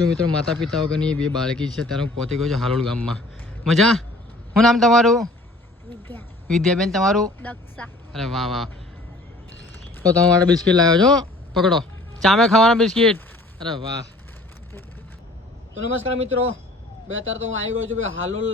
જો મિત્રો માતા પિતા વગરની બે બાળકી છે ત્યારે હું પહોંચી ગયો છું હાલોલ ગામમાં. મજા? શું નામ તમારું? વિદ્યાબેન તમારું? અરે વાહ વાહ. તો તમે મારે બિસ્કિટ લાવ્યો છો? પકડો. ચામે ખાવાના બિસ્કિટ? અરે વાહ. તો નમસ્કાર મિત્રો. બે અત્યારે તો હું આવી ગયો છું ભાઈ હાલોલ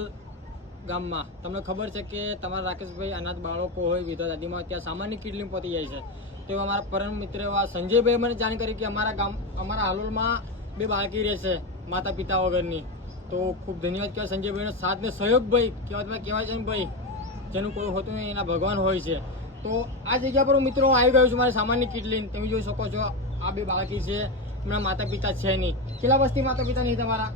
ગામમાં. તમને ખબર છે કે તમારા રાકેશભાઈ અનાથ બાળકો હોય વિધવા દાદીમાં ત્યાં સામાન્ય કિડની પહોંચી જાય છે. તો અમારા પરમ મિત્ર એવા સંજયભાઈ મને જાણ કરી કે અમારા ગામ અમારા હાલોલમાં બે બાળકી રહેશે માતા પિતા વગરની. તો ખૂબ ધન્યવાદ કહેવાય સંજયભાઈનો. સાથ ને સહયોગ ભાઈ, કહેવાય કહેવાય છે ને ભાઈ, જેનું કોઈ હોતું નહીં, એના ભગવાન હોય છે. તો આ જગ્યા પર હું મિત્રો આવી ગયો છું મારી સામાન્ય કીટ લઈને. તમે જોઈ શકો છો, આ બે બાળકી છે, એમના માતા પિતા છે નહીં. કેટલા વર્ષથી માતા પિતા નહીં તમારા?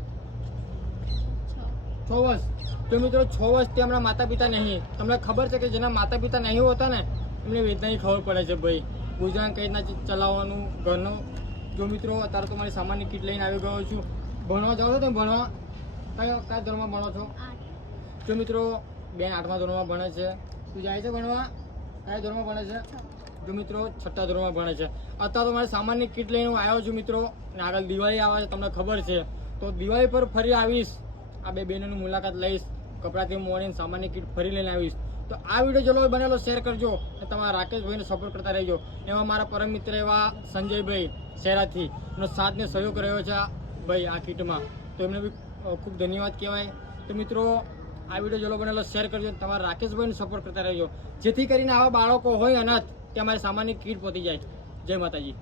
છ વર્ષ. તો મિત્રો છ વર્ષથી હમણાં માતા પિતા નહીં. તમને ખબર છે કે જેના માતા પિતા નહીં હોતા ને, એમને વેદનાની ખબર પડે છે ભાઈ. ગુજરાન કઈ રીતના ચલાવવાનું, ઘરનું જો મિત્રો અત્યારે તો મારી સામાન્ય કીટ લઈને આવી ગયો છું. ભણવા જાઓ છો તમે? ભણવા? કયો કયા ધોરણમાં ભણો છો? જો મિત્રો બેન આઠમા ધોરણમાં ભણે છે. તું જાય છે ભણવા? કયા ધોરણમાં ભણે છે? જો મિત્રો છઠ્ઠા ધોરણમાં ભણે છે. અત્યારે તો મારી સામાન્ય કીટ લઈને હું આવ્યો છું મિત્રો. અને આગળ દિવાળી આવે છે તમને ખબર છે. તો દિવાળી પર ફરી આવીશ. આ બે બહેનોની મુલાકાત લઈશ. કપડાથી મોડીને સામાન્ય કીટ ફરી લઈને આવીશ. તો આ વીડિયો ચલો બનેલો શેર કરજો અને તમારા રાકેશભાઈને સપોર્ટ કરતા રહેજો. એમાં મારા પરમ મિત્ર એવા સંજયભાઈ શેરાથી. એનો સાથને સહયોગ રહ્યો છે ભાઈ, આ કીટમાં. તો એમને બી ખૂબ ધન્યવાદ કહેવાય. તો મિત્રો, આ વીડિયો જોલો બનેલો શેર કરજો તમારા રાકેશભાઈને સપોર્ટ કરતા રહેજો. જેથી કરીને આવા બાળકો હોય અનાથ તે અમારી સામાન્ય કીટ પહોંચી જાય. જય માતાજી.